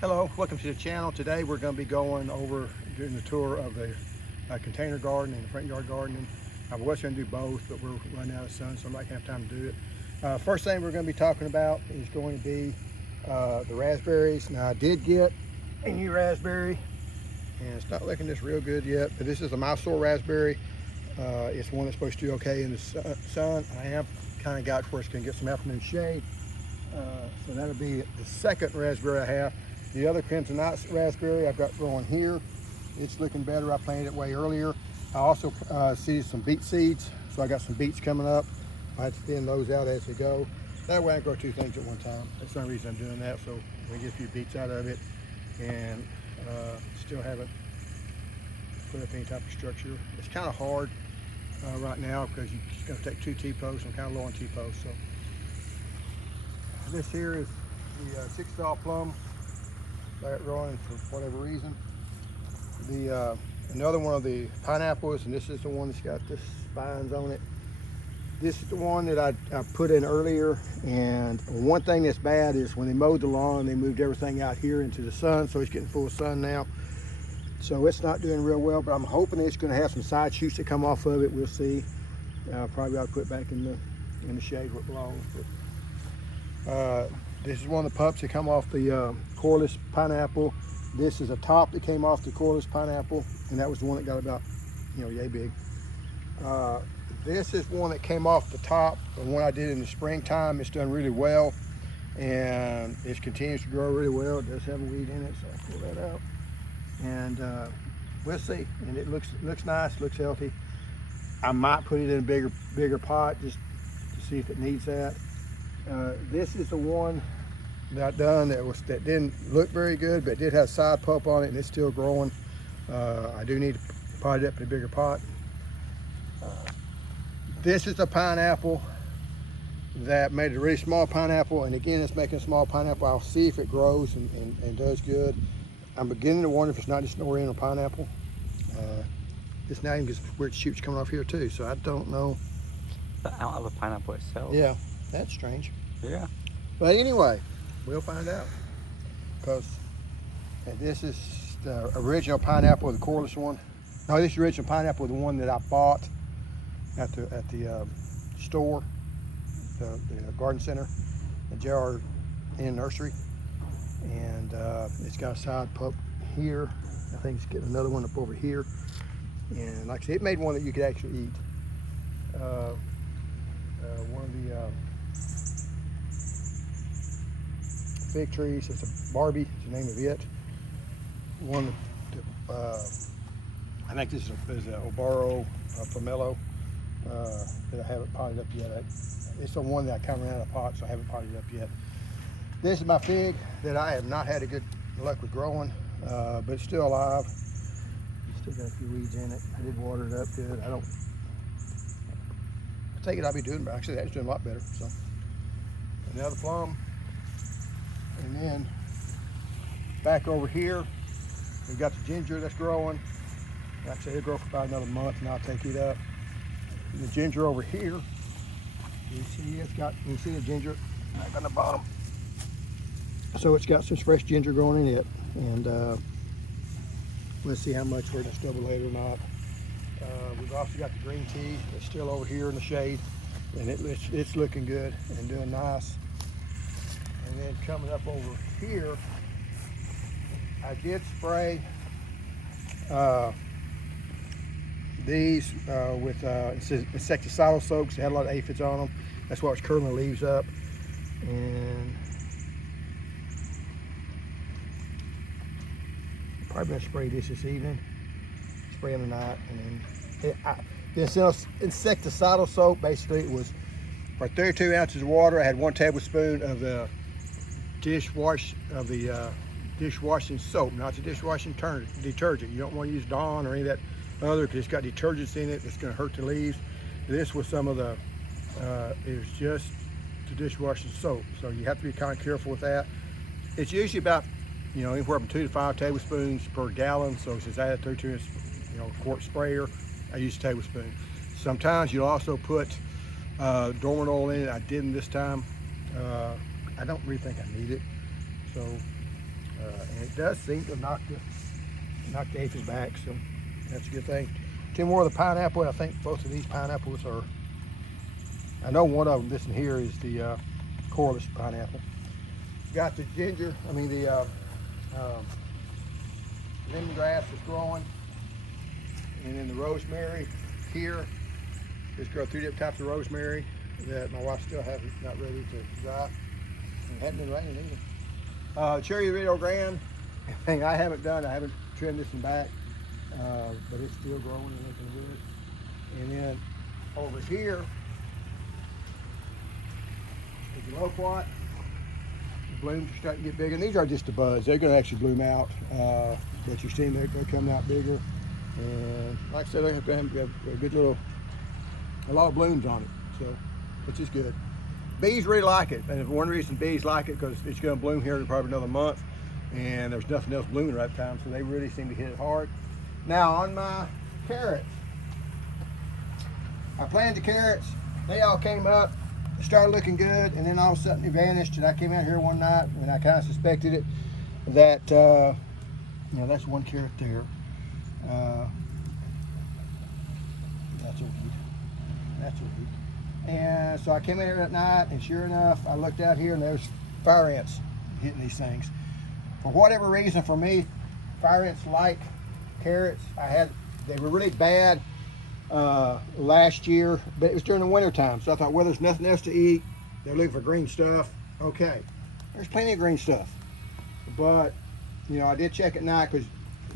Hello, welcome to the channel. Today we're going to be going over doing the tour of the container garden and the front yard gardening. I was going to do both, but we're running out of sun, so I'm not going to have time to do it. First thing we're going to be talking about is going to be the raspberries. Now I did get a new raspberry, and it's not looking just real good yet, but this is a Mysore raspberry. It's one that's supposed to do okay in the sun. I have kind of got where it's going to get some afternoon shade. So that'll be the second raspberry I have. The other Crimson Night raspberry I've got growing here. It's looking better. I planted it way earlier. I also see some beet seeds, so I got some beets coming up. I have to thin those out as they go. That way I grow two things at one time. That's the only reason I'm doing that, so we get a few beets out of it. And still haven't put up any type of structure. It's kind of hard right now because you're going to take two T-posts. I'm kind of low on T-posts. So this here is the 6-star plum. I got growing for whatever reason. The another one of the pineapples, and this is the one that's got the spines on it. This is the one that I put in earlier, and one thing that's bad is when they mowed the lawn, they moved everything out here into the sun, so it's getting full sun now. So it's not doing real well, but I'm hoping it's going to have some side shoots that come off of it. We'll see. Probably I'll put it back in the shade where it belongs. But, this is one of the pups that come off the coreless pineapple. This is a top that came off the coreless pineapple, and that was the one that got about, yay big. This is one that came off the top, the one I did in the springtime. It's done really well, and it continues to grow really well. It does have a weed in it, so I'll pull that out. And we'll see. And it looks nice, looks healthy. I might put it in a bigger pot just to see if it needs that. This is the one that I done that didn't look very good, but it did have side pulp on it, and it's still growing. I do need to pot it up in a bigger pot. This is a pineapple that made a really small pineapple, and again, it's making a small pineapple. I'll see if it grows and does good. I'm beginning to wonder if it's not just an oriental pineapple. This now even gets weird shoots coming off here too, so I don't know. Out of the pineapple itself. Yeah, that's strange. Yeah. But anyway, we'll find out. Because this is the original pineapple, the coreless one. No, this is the original pineapple, the one that I bought at the store, the garden center, the JR in nursery. And it's got a side pup here. I think it's getting another one up over here. And like I said, it made one that you could actually eat. One of the fig trees, it's a Barbie, is the name of it. One I think this is a Obaro pomelo that I haven't potted up yet. It's the one that I kind of ran out of pot, so I haven't potted up yet. This is my fig that I have not had a good luck with growing, but it's still alive. Still got a few weeds in it. I did water it up good. I take it I'll be doing, but actually that's doing a lot better. So another plum, and then back over here we've got the ginger that's growing. Like I said, it'll grow for about another month, and I'll take it up. And the ginger over here, you see you see the ginger back on the bottom. So it's got some fresh ginger growing in it, and we'll see how much we're going to stubble later or not. We've also got the green tea that's still over here in the shade, and it's looking good and doing nice. And then coming up over here, I did spray these with insecticidal soaks. They had a lot of aphids on them. That's why it's curling the leaves up. And probably gonna spray this evening. Spray them tonight, and then this insecticidal soap, basically it was for 32 ounces of water. I had 1 tablespoon of the dishwashing soap, not the dishwashing detergent. You don't want to use Dawn or any of that other, because it's got detergents in it that's going to hurt the leaves. This was some of the it was just the dishwashing soap, so you have to be kind of careful with that. It's usually about anywhere from 2 to 5 tablespoons per gallon. So since I had a 32 quart sprayer, I use a tablespoon. Sometimes you'll also put dormant oil in it. I didn't this time. I don't really think I need it. So And it does seem to knock the aphids back, so that's a good thing. Two more of the pineapple. I think both of these pineapples are, I know one of them, this one here, is the corliss pineapple. Got the ginger, the lemongrass is growing. And then the rosemary here, just grow 3 different types of rosemary that my wife still hasn't, not ready to dry. It hasn't been raining either. Cherry Rio Grande, thing I haven't done, I haven't trimmed this one back, but it's still growing and looking good. And then over here is the loquat. The blooms are starting to get bigger. And these are just the buds. They're going to actually bloom out, but you're seeing they're coming out bigger. And like I said, they have a good a lot of blooms on it, so which is good. Bees really like it, and one reason bees like it because it's going to bloom here in probably another month, and there's nothing else blooming right at the time, so they really seem to hit it hard. Now on my carrots, I planted the carrots. They all came up, started looking good, and then all of a sudden they vanished. And I came out here one night and I kind of suspected it that that's one carrot there. That's a weed. That's a weed. And so I came in here at night, and sure enough, I looked out here, and there was fire ants hitting these things. For whatever reason, for me, fire ants like carrots. They were really bad last year, but it was during the winter time. So I thought, well, there's nothing else to eat. They're looking for green stuff. Okay, there's plenty of green stuff. But, I did check at night because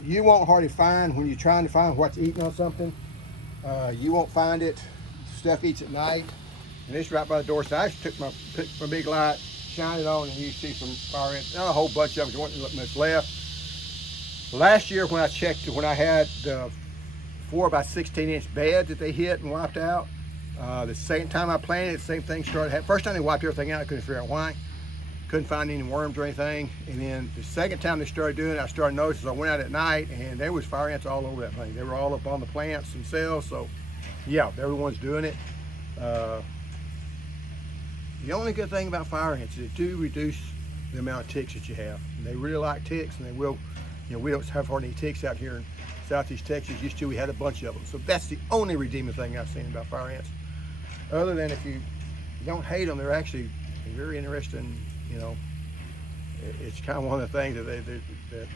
you won't hardly find, when you're trying to find what's eating on something, you won't find it. Stuff eats at night. And it's right by the door. So I just took my big light, shined it on, and you see some fire ants. Not a whole bunch of them, there wasn't much left. Last year when I checked, when I had 4 by 16-inch bed that they hit and wiped out, the same time I planted, the same thing started happening. First time they wiped everything out, I couldn't figure out why. Couldn't find any worms or anything. And then the second time they started doing it, I started noticing. So I went out at night, and there was fire ants all over that thing. They were all up on the plants themselves. So yeah, everyone's doing it. The only good thing about fire ants is they do reduce the amount of ticks that you have. And they really like ticks, and they will. We don't have hardly any ticks out here in Southeast Texas. Used to, we had a bunch of them. So that's the only redeeming thing I've seen about fire ants. Other than if you don't hate them, they're actually very interesting. It's kind of one of the things that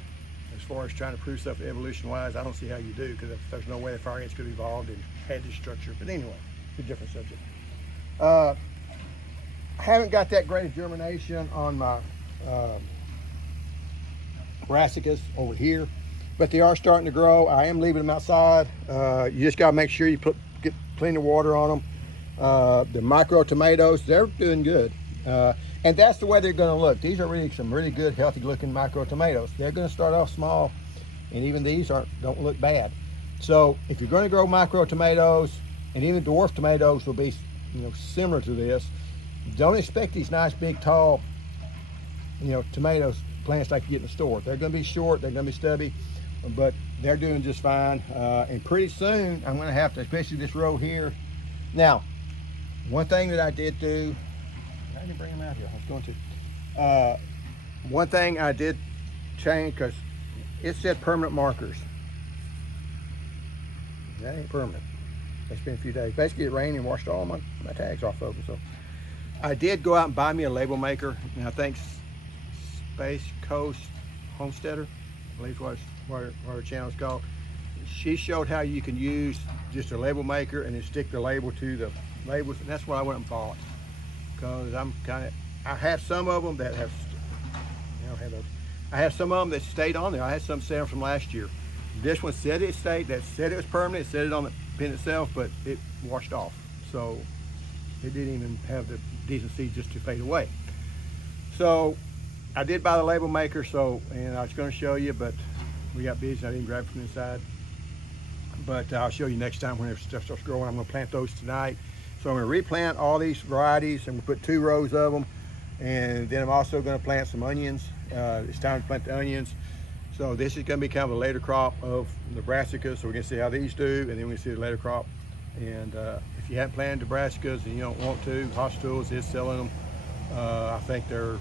as far as trying to prove stuff evolution-wise, I don't see how you do, because there's no way the fire ants could have evolved and had this structure. But anyway, it's a different subject. I haven't got that great of germination on my brassicas over here, but they are starting to grow. I am leaving them outside. You just got to make sure you get plenty of water on them. The micro tomatoes, they're doing good. And that's the way they're going to look. These are really some really good, healthy looking micro tomatoes. They're going to start off small, and even these don't look bad. So if you're going to grow micro tomatoes, and even dwarf tomatoes will be similar to this, don't expect these nice big tall tomatoes plants like you get in the store. They're going to be short, they're going to be stubby, but they're doing just fine. And pretty soon I'm going to have to, especially this row here. Now, one thing that I did do, I didn't bring them out here. I was going to. One thing I did change, because it said permanent markers. That ain't permanent. It's been a few days. Basically, it rained and washed all my tags off of them. So I did go out and buy me a label maker. And I think Space Coast Homesteader, I believe what her channel's called. She showed how you can use just a label maker and then stick the label to the labels, and that's what I went and bought. Because I have some of them that have, I have some of them that stayed on there. I had some set from last year. This one said it stayed, that said it was permanent, it said it on the pin itself, but it washed off. So it didn't even have the decency just to fade away. So I did buy the label maker, and I was going to show you, but we got busy, I didn't grab it from inside. But I'll show you next time when stuff starts growing. I'm going to plant those tonight. So I'm going to replant all these varieties, and we'll put 2 rows of them. And then I'm also going to plant some onions. It's time to plant the onions. So this is going to be kind of a later crop of the brassicas. So we're going to see how these do, and then we can see the later crop. And if you haven't planted the brassicas and you don't want to, Hoss Tools is selling them. I think they're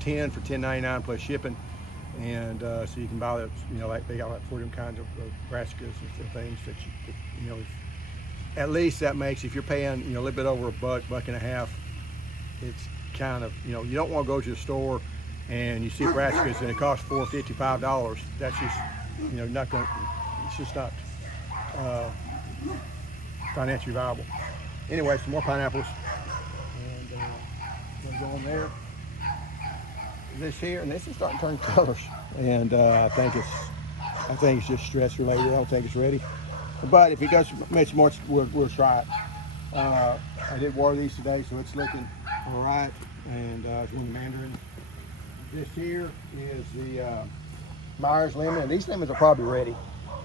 10 for $10.99 plus shipping. And so you can buy the, like they got like 4 different kinds of brassicas and things that at least that makes, if you're paying, a little bit over $1.50, it's kind of, you don't want to go to the store and you see brassicas and it costs $4.50, $5. That's just, not going to, it's just not financially viable. Anyway, some more pineapples. And gonna go on there. This here, and this is starting to turn colors. And I think it's just stress related. I don't think it's ready. But if it does much more, we'll try it. I did water these today, so it's looking all right. And it's one of the mandarin. This here is the Myers lemon, and these lemons are probably ready.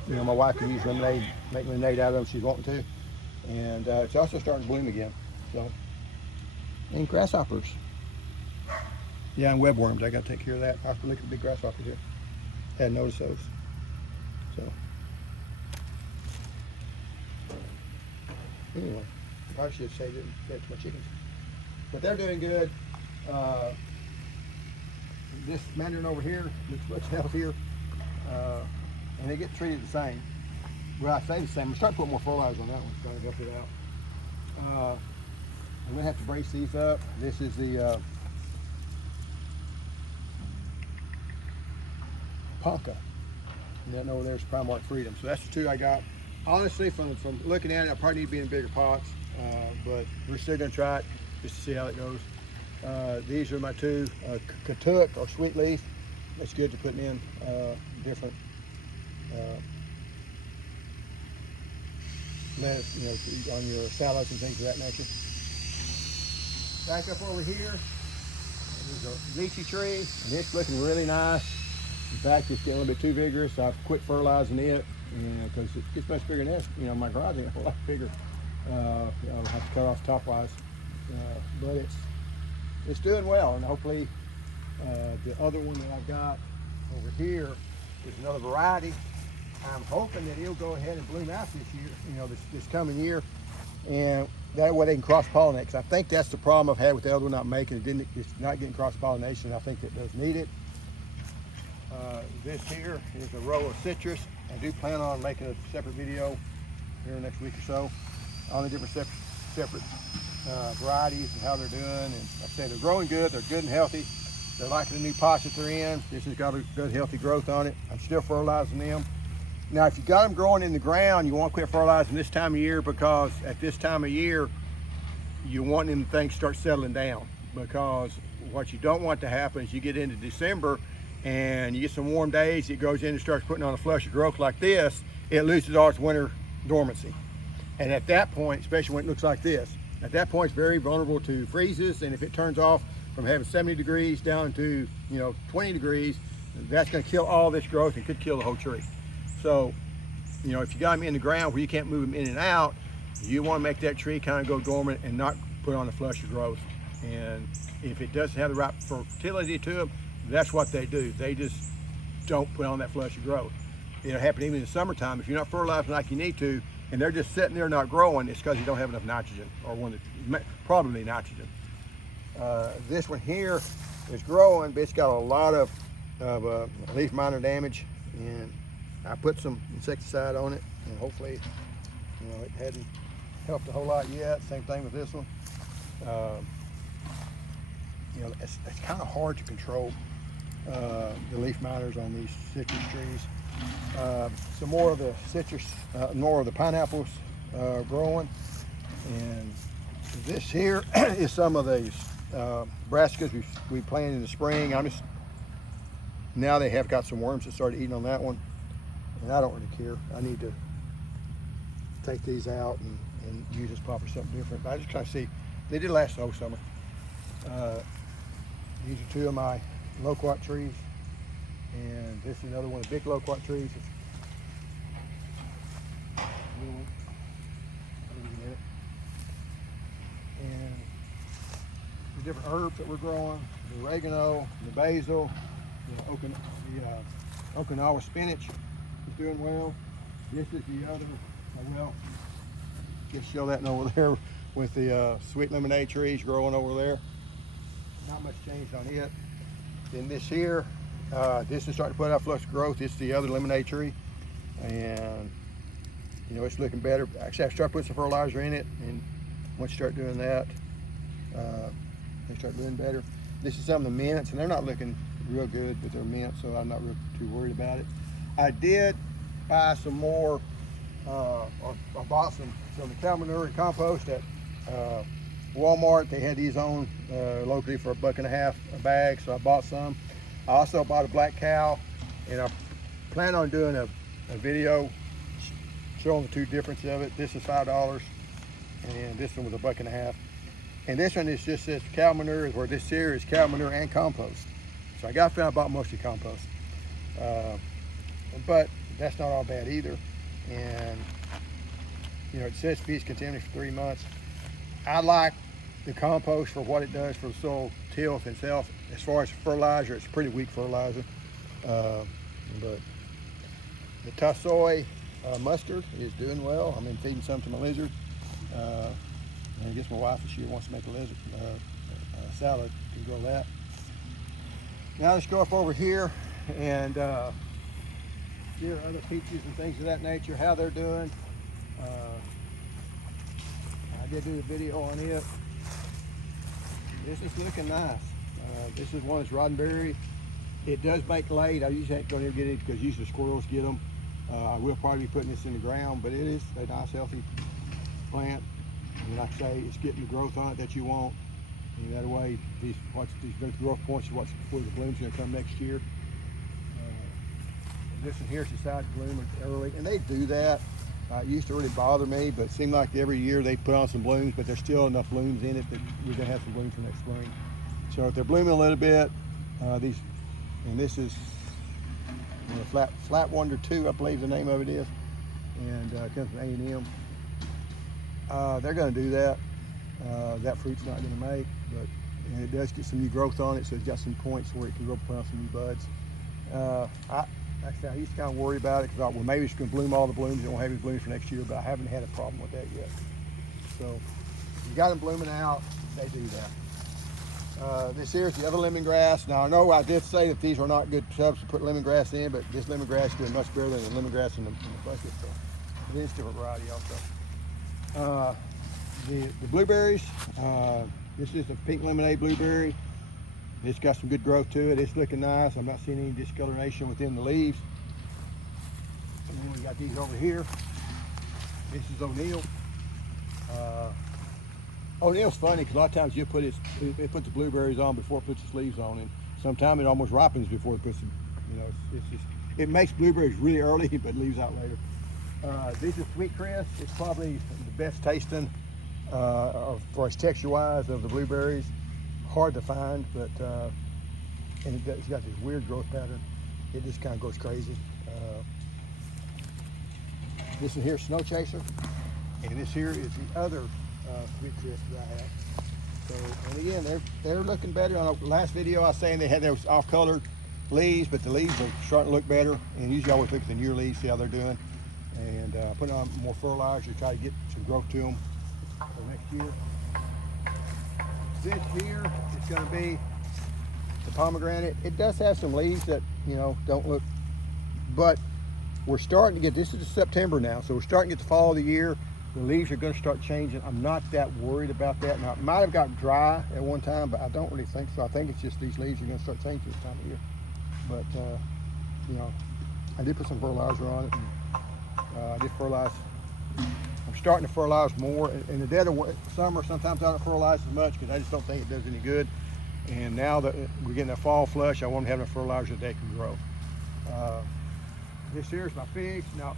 My wife can use lemonade, make lemonade out of them if she's wanting to. And it's also starting to bloom again. So, and grasshoppers. Yeah, and webworms. I got to take care of that. I have to look at the big grasshoppers here. Hadn't noticed those. So, anyway, I should say that that's my chickens, but they're doing good. This mandarin over here looks much healthier, and they get treated the same. Well, I say the same. I'm starting to put more fertilizer on that one, trying to help it out. I'm gonna have to brace these up. This is the Ponca. And that over there is Primark Freedom. So that's the two I got. Honestly, from looking at it, I probably need to be in bigger pots, but we're still gonna try it just to see how it goes. These are my two Katuk or sweet leaf. That's good to put in different lettuce, on your salads and things of that nature. Back up over here, there's a lychee tree, and it's looking really nice. In fact, it's getting a little bit too vigorous. I've quit fertilizing it because it gets much bigger than this. My garage ain't a lot bigger. I'll have to cut off top wise, but it's doing well, and hopefully the other one that I've got over here is another variety. I'm hoping that he'll go ahead and bloom out this year, this coming year, and that way they can cross-pollinate. Because I think that's the problem I've had with the other one not making it. It's not getting cross-pollination. I think it does need it. This here is a row of citrus. I do plan on making a separate video here in the next week or so on the different separate varieties and how they're doing. And like I said, they're growing good. They're good and healthy. They're liking the new pots that they're in. This has got a good healthy growth on it. I'm still fertilizing them. Now, if you got them growing in the ground, you want to quit fertilizing this time of year, because at this time of year, you want them things to start settling down. Because what you don't want to happen is you get into December and you get some warm days, it goes in and starts putting on a flush of growth like this, it loses all its winter dormancy. And at that point, especially when it looks like this, at that point it's very vulnerable to freezes, and if it turns off from having 70 degrees down to 20 degrees, that's going to kill all this growth and could kill the whole tree. So, if you got them in the ground where you can't move them in and out, you want to make that tree kind of go dormant and not put on a flush of growth. And if it doesn't have the right fertility to them, that's what they do. They just don't put on that flush of growth. It'll happen even in the summertime. If you're not fertilizing like you need to, and they're just sitting there not growing, it's because you don't have enough nitrogen, or probably nitrogen. This one here is growing, but it's got a lot of leaf miner damage, and I put some insecticide on it, and hopefully, it hadn't helped a whole lot yet. Same thing with this one. It's kind of hard to control the leaf miners on these citrus trees. Some more of the citrus, more of the pineapples growing, and this here is some of these brassicas we planted in the spring. Now they have got some worms that started eating on that one, and I don't really care. I need to take these out and use this pot for something different. But I just try to see. They did last the whole summer. These are two of my loquat trees, and this is another one of the big loquat trees. And the different herbs that we're growing, the oregano, the basil, the Okinawa spinach is doing well. This is the other, just show that over there with the sweet lemonade trees growing over there. Not much changed on it. Then this here This is starting to put out flux growth. It's the other lemonade tree, and you know, it's looking better. Actually, I start putting some fertilizer in it, and once you start doing that, they start doing better. This is some of the mints, and they're not looking real good, but they're mint, so I'm not real too worried about it. I did buy some more, or I bought some of the cow manure and compost at Walmart. They had these on locally for $1.50 a bag, so I bought some. I also bought a black cow, and I plan on doing a video showing the two differences of it. This is $5, and this one was $1.50. And this one is just says cow manure, where this here is cow manure and compost. So I bought mostly compost. But that's not all bad either. And you know, it says feeds contaminated for 3 months. I like the compost for what it does for the soil tilth itself. As far as fertilizer, it's pretty weak fertilizer. But the Tassoy mustard is doing well. I'm feeding some to my lizard. And I guess my wife, if she wants to make a lizard salad, can grow that. Now let's go up over here and see other peaches and things of that nature, how they're doing. I did do a video on it. This is looking nice. This is one that's roddenberry. It does make late. I usually ain't going to get it because usually squirrels get them. I will probably be putting this in the ground, but it is a nice healthy plant. And like I say, it's getting the growth on it that you want. And that way, these growth points are where the bloom's going to come next year. This one here is decided to bloom early, and they do that. It used to really bother me, but it seemed like every year they put on some blooms, but there's still enough blooms in it that you're going to have some blooms for next spring. So if they're blooming a little bit, and this is Flat Wonder 2, I believe the name of it is, and it comes from A&M. They're going to do that. That fruit's not going to make, but it does get some new growth on it, so it's got some points where it can go put on some new buds. Actually, I used to kind of worry about it because I thought, well, maybe it's going to bloom all the blooms. It won't have any blooms for next year, but I haven't had a problem with that yet. So you got them blooming out, they do that. This here is the other lemongrass. Now I know I did say that these are not good subs to put lemongrass in, but this lemongrass is doing much better than the lemongrass in the bucket. So it is a different variety also. The blueberries. This is a pink lemonade blueberry. It's got some good growth to it. It's looking nice. I'm not seeing any discoloration within the leaves. And then we got these over here. This is O'Neill. O'Neill's funny because a lot of times it puts the blueberries on before it puts its leaves on, and sometimes it almost ripens before it puts them. You know, it makes blueberries really early, but leaves out later. These are Sweet Crisp. It's probably the best tasting, for its texture-wise, of the blueberries. Hard to find, but and it's got this weird growth pattern. It just kind of goes crazy. This one here is Snow Chaser, and this here is the other Sweet Crisp that I have. So, and again, they're looking better. On the last video, I was saying they had those off-colored leaves, but the leaves are starting to look better. And usually, I always look at the newer leaves, see how they're doing, and put on more fertilizer to try to get some growth to them for next year. This here is going to be the pomegranate. It does have some leaves that, you know, don't look, but we're starting to get, this is September now, so we're starting to get the fall of the year. The leaves are going to start changing. I'm not that worried about that. Now, it might have gotten dry at one time, but I don't really think so. I think it's just these leaves are going to start changing this time of year. But, you know, I did put some fertilizer on it, and I did fertilize. I'm starting to fertilize more. In the dead of summer, sometimes I don't fertilize as much because I just don't think it does any good. And now that we're getting a fall flush, I want to have enough fertilizer that they can grow. This here is my figs. Now,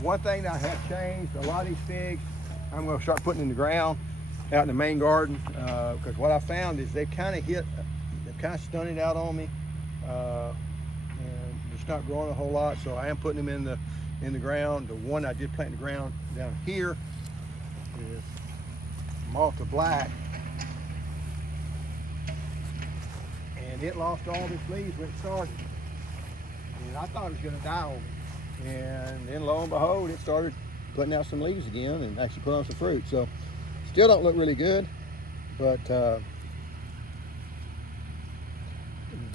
one thing that I have changed, a lot of these figs, I'm going to start putting in the ground out in the main garden, because what I found is they've kind of stunted out on me, and it's not growing a whole lot. So I am putting them in the ground. The one I did plant in the ground down here is Malta Black, and it lost all its leaves when it started, and I thought it was going to die on me. And then lo and behold, it started putting out some leaves again and actually put on some fruit. So still don't look really good, but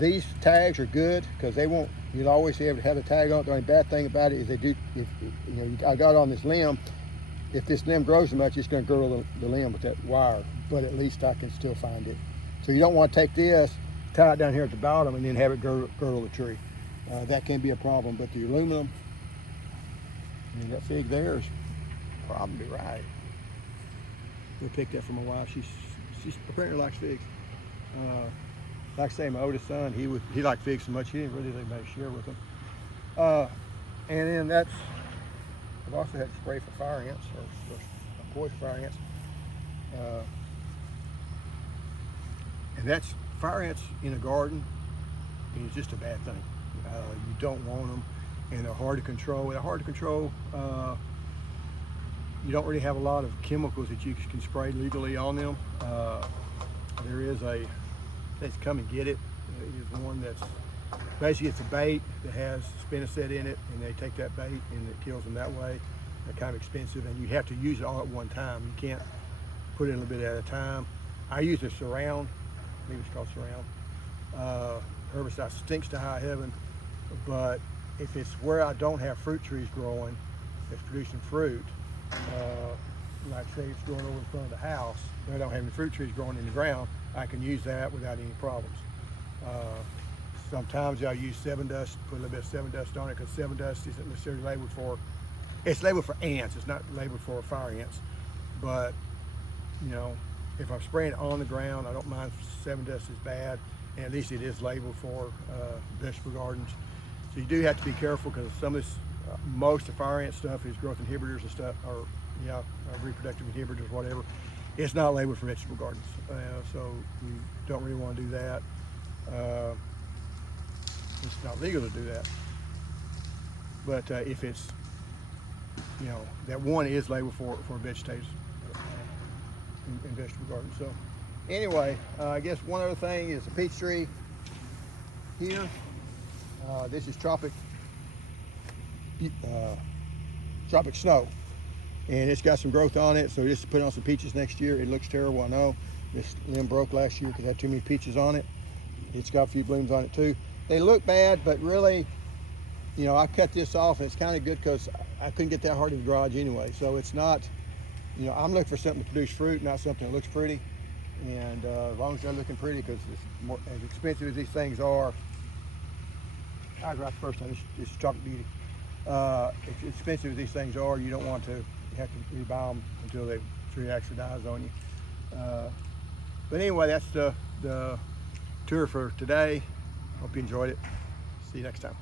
these tags are good because they won't. You'll always be able to have a tag on it. The only bad thing about it is they do. If you know, I got it on this limb. If this limb grows too much, it's going to girdle the limb with that wire. But at least I can still find it. So you don't want to take this, tie it down here at the bottom, and then have it girdle the tree. That can be a problem. But the aluminum, I mean, that fig there is probably right. We picked that from my wife. She's apparently likes figs. Like I say, my oldest son, he liked figs so much he didn't really let anybody share with him. And then I've also had to spray for fire ants or poison fire ants. And that's fire ants in a garden is just a bad thing. You don't want them, and they're hard to control. They're hard to control. You don't really have a lot of chemicals that you can spray legally on them. There is let's come and get it. It is one that's basically it's a bait that has spinosad in it, and they take that bait and it kills them that way. They're kind of expensive, and you have to use it all at one time. You can't put it in a little bit at a time. I use a Surround. I think it's called Surround. Herbicide stinks to high heaven, but if it's where I don't have fruit trees growing that's producing fruit, like say it's growing over in front of the house, where I don't have any fruit trees growing in the ground, I can use that without any problems. Sometimes I'll use 7 Dust, put a little bit of 7 Dust on it, because 7 Dust isn't necessarily labeled for, it's labeled for ants, it's not labeled for fire ants. But, you know, if I'm spraying it on the ground, I don't mind if 7 Dust is bad, and at least it is labeled for vegetable gardens. So you do have to be careful, because some of this, most of fire ant stuff is growth inhibitors and stuff, or reproductive inhibitors, whatever. It's not labeled for vegetable gardens, so you don't really want to do that. It's not legal to do that. But if it's, you know, that one is labeled for vegetative in vegetable gardens. So anyway, I guess one other thing is the peach tree here. This is tropic snow, and it's got some growth on it, so just to put on some peaches next year. It looks terrible, I know. This limb broke last year because it had too many peaches on it. It's got a few blooms on it too. They look bad, but really, you know, I cut this off, and it's kind of good because I couldn't get that hard in the garage anyway. So it's not, you know, I'm looking for something to produce fruit, not something that looks pretty. And as long as they're looking pretty, because it's more, as expensive as these things are, I got the first time, it's chocolate beauty. As expensive as these things are, you don't want to, you have to rebuy them until the tree actually dies on you. But anyway, that's the tour for today. Hope you enjoyed it. See you next time.